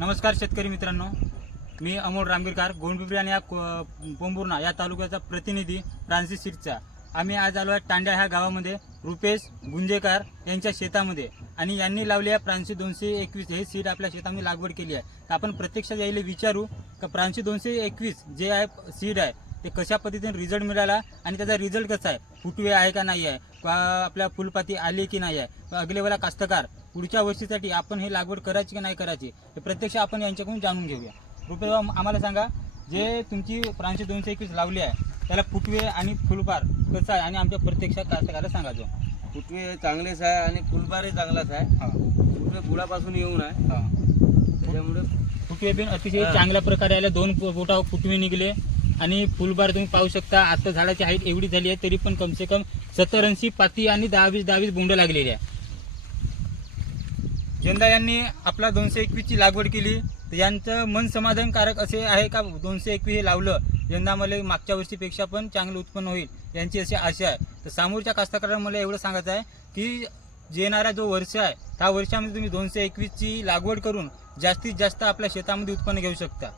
नमस्कार शेतकरी मित्रांनो, मी अमोल रामगिरकार गोंडपिंपरी आणि पोंभुर्णा या तालुक्याचा प्रतिनिधी फ्रान्सिस सीडचा। आम्ही आज आलो आहे तांड्या ह्या गावामध्ये रुपेश गुंजेकर यांच्या शेतामध्ये आणि यांनी लावले आहे फ्रान्सिस 221 हे सीड आपल्या शेतामध्ये लागवड केली आहे। तर आपण प्रत्यक्षात यायला विचारू का फ्रान्सिस 221 जे आहे सीड आहे ते कशा पद्धतीने रिझल्ट मिळाला आणि त्याचा रिझल्ट कसा आहे, फुटवे आहे का नाही आहे, आपल्या फुलपाती आली की नाही आहे, अगलेवाला कास्तकार पुढच्या वर्षीसाठी आपण हे लागवड करायची की नाही करायची हे प्रत्यक्ष आपण यांच्याकडून जाणून घेऊया। रुपेश बाबा, आम्हाला सांगा, जे तुमची फ्रान्सिस 221 लावली आहे त्याला फुटवे आणि फुलबार कसं आहे आणि आमच्या प्रत्यक्ष कास्तकाराला सांगायचं। फुटवे चांगलेच आहे आणि फुलबारही चांगलाच आहे। हां, फुटवे फुलापासून येऊन आहे, हां, त्याच्यामुळे फुटवे पण अतिशय चांगल्या प्रकारे आले, 2 बोटा फुटवे निघले आणि फुलबार तुम्ही पाहू शकता। आता झाडाची हाईट एवढी झाली आहे तरी पण कमसे कम 70-80 पाती आणि 10-20 बोंड लागलेली आहे। यंदा यांनी आपला 221 ची लागवड केली तर यांचं मन समाधानकारक असे आहे का 221 हे लावलं यंदा मला मागच्या वर्षीपेक्षा पण चांगलं उत्पन्न होईल यांची अशी आशा आहे। तर समोरच्या कास्तकारांना मला एवढं सांगायचं आहे की येणारा जो वर्ष आहे त्या वर्षामध्ये तुम्ही 221 ची लागवड करून जास्तीत जास्त आपल्या शेतामध्ये उत्पन्न घेऊ शकता।